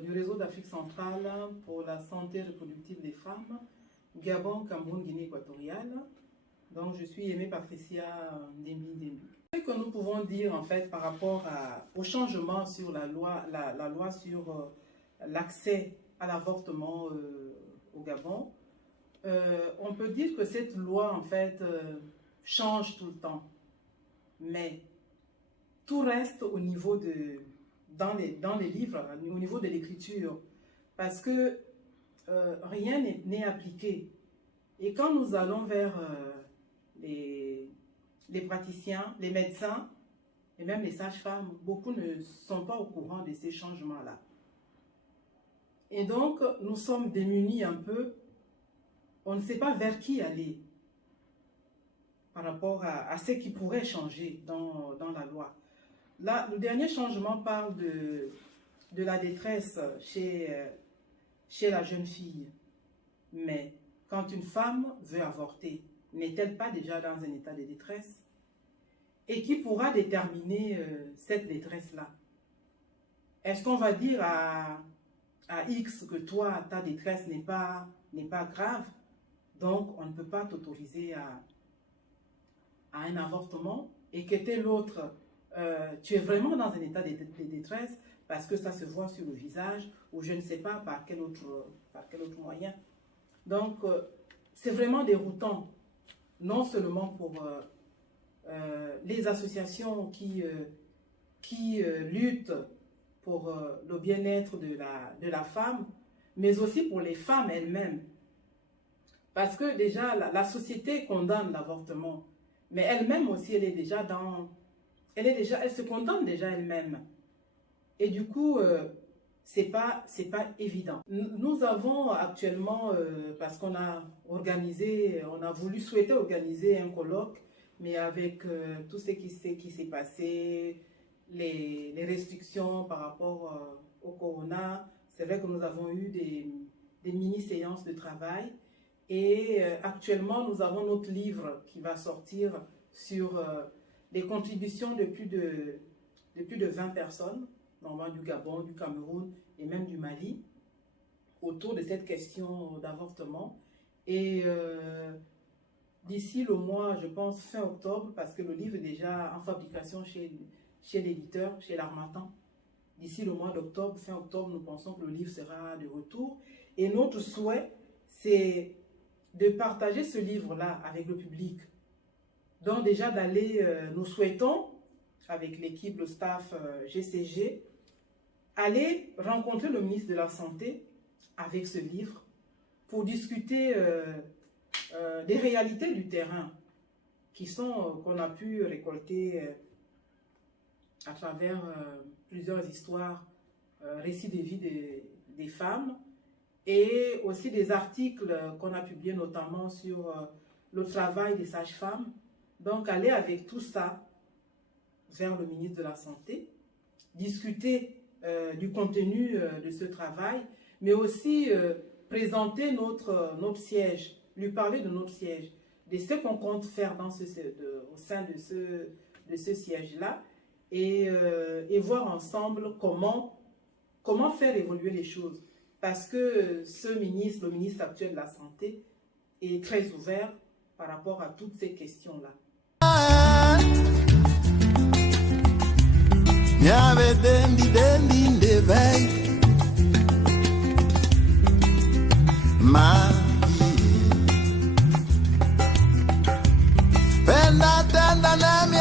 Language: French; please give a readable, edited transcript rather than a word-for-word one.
du réseau d'Afrique centrale pour la santé reproductive des femmes, Gabon, Cameroun, Guinée équatoriale. Donc, je suis Aimée Patricia Ndembi. Ce que nous pouvons dire en fait par rapport au changement sur la loi sur l'accès à l'avortement au Gabon, on peut dire que cette loi en fait change tout le temps, mais tout reste au niveau dans les livres, au niveau de l'écriture, parce que rien n'est appliqué. Et quand nous allons vers les praticiens, les médecins et même les sages-femmes, beaucoup ne sont pas au courant de ces changements-là. Et donc, nous sommes démunis un peu, on ne sait pas vers qui aller par rapport à ce qui pourrait changer dans la loi. Là, le dernier changement parle de la détresse chez la jeune fille. Mais quand une femme veut avorter, n'est-elle pas déjà dans un état de détresse? Et qui pourra déterminer cette détresse-là? Est-ce qu'on va dire à X que toi, ta détresse n'est pas grave, donc on ne peut pas t'autoriser à un avortement, et que tel autre, tu es vraiment dans un état de détresse parce que ça se voit sur le visage, ou je ne sais pas par quel autre moyen. Donc, c'est vraiment déroutant, non seulement pour les associations qui luttent pour le bien-être de la femme, mais aussi pour les femmes elles-mêmes. Parce que déjà, la société condamne l'avortement, mais elle-même aussi, elle se condamne déjà elle-même. Et du coup, c'est pas évident. Nous avons actuellement, parce qu'on a souhaité organiser un colloque, mais avec tout ce qui s'est passé, les restrictions par rapport au corona, c'est vrai que nous avons eu des mini-séances de travail. Et actuellement, nous avons notre livre qui va sortir sur les contributions de plus de 20 personnes, normalement du Gabon, du Cameroun et même du Mali, autour de cette question d'avortement. Et d'ici le mois, je pense fin octobre, parce que le livre est déjà en fabrication chez l'éditeur, chez l'Harmattan. D'ici le mois d'octobre, fin octobre, nous pensons que le livre sera de retour. Et notre souhait, c'est de partager ce livre-là avec le public. Donc déjà d'aller, nous souhaitons, avec l'équipe, le staff GCG, aller rencontrer le ministre de la Santé avec ce livre pour discuter des réalités du terrain qu'on a pu récolter à travers plusieurs histoires, récits de vie des femmes, et aussi des articles qu'on a publiés notamment sur le travail des sages-femmes. Donc aller avec tout ça vers le ministre de la Santé, discuter du contenu de ce travail, mais aussi présenter notre siège, lui parler de notre siège, de ce qu'on compte faire au sein de ce siège-là, et voir ensemble comment faire évoluer les choses. Parce que le ministre actuel de la Santé, est très ouvert par rapport à toutes ces questions-là. Ma